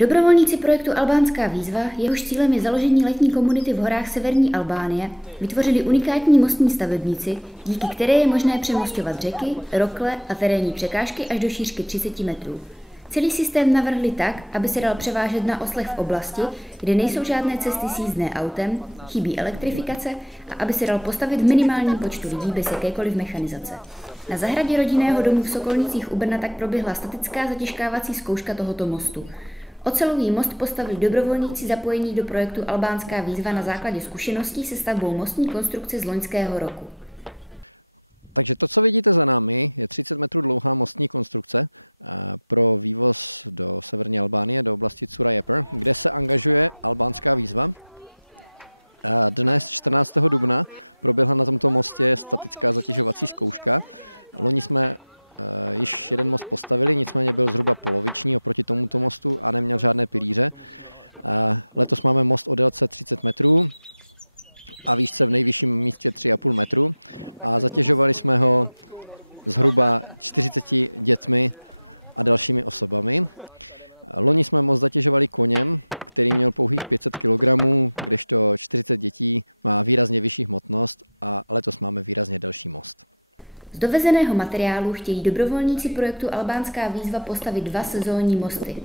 Dobrovolníci projektu Albánská výzva, jehož cílem je založení letní komunity v horách severní Albánie, vytvořili unikátní mostní stavebnici, díky které je možné přemosťovat řeky, rokle a terénní překážky až do šířky 30 metrů. Celý systém navrhli tak, aby se dal převážet na oslech v oblasti, kde nejsou žádné cesty s jízdné autem, chybí elektrifikace a aby se dal postavit v minimálním počtu lidí bez jakékoliv mechanizace. Na zahradě rodinného domu v Sokolnicích u Brna tak proběhla statická zatěžkávací zkouška tohoto mostu. Ocelový most postavili dobrovolníci zapojení do projektu Albánská výzva na základě zkušeností se stavbou mostní konstrukce z loňského roku. Takže to, co vidíte za námi, je 30 metrů dlouhá mostní konstrukce pro vývoz do severní Albánie, do oblasti Cura-Jeper, kde se angažuje Albánská výzva. Dnes, 14. dubna, proběhla na tomto mostě statická zatěžovací zkouška. Loni jsme již jeden most postavili, nicméně byl zhruba poloviční oproti tomuto mostu a neměl žádné pilíře. Letos máme most o délce 30 metrů a výšce v nejvyšším místě 3,5 metru a zatěžovali jsme ho zhruba 40 dětmi a dalšími osobami. Loni jsme most zatěžovali koněm, který měl pouhých 500 kg, kdežto 40 dětí má výrazně vyšší hmotnost a letos máme výrazně delší most. Z dovezeného materiálu chtějí dobrovolníci projektu Albánská výzva postavit 2 sezónní mosty.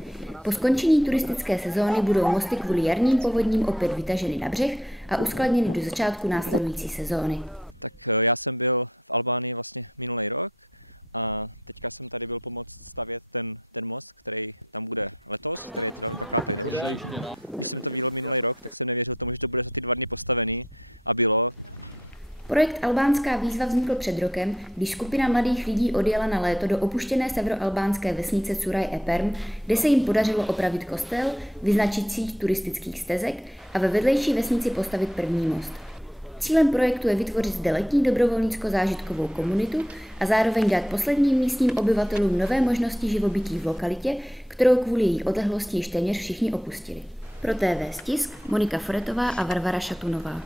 Po skončení turistické sezóny budou mosty kvůli jarním povodním opět vytaženy na břeh a uskladněny do začátku následující sezóny. Tak já jsem byl v Albánii vlastně minulý rok a teďka jsem tady byl pomoct stavět ten most, který tam bude letos, který je teda 2krát tak další. Když jsem to viděl minulý rok, tak jsem nevěřil tomu, že to bude za ty 2 dny postavený a bylo. Projekt Albánská výzva vznikl před rokem, když skupina mladých lidí odjela na léto do opuštěné severoalbánské vesnice Cura-Jeper, kde se jim podařilo opravit kostel, vyznačit síť turistických stezek a ve vedlejší vesnici postavit první most. Cílem projektu je vytvořit zde letní dobrovolnicko-zážitkovou komunitu a zároveň dát posledním místním obyvatelům nové možnosti živobytí v lokalitě, kterou kvůli její odlehlosti již téměř všichni opustili. Pro TV Stisk Monika Foretová a Varvara Šatunová.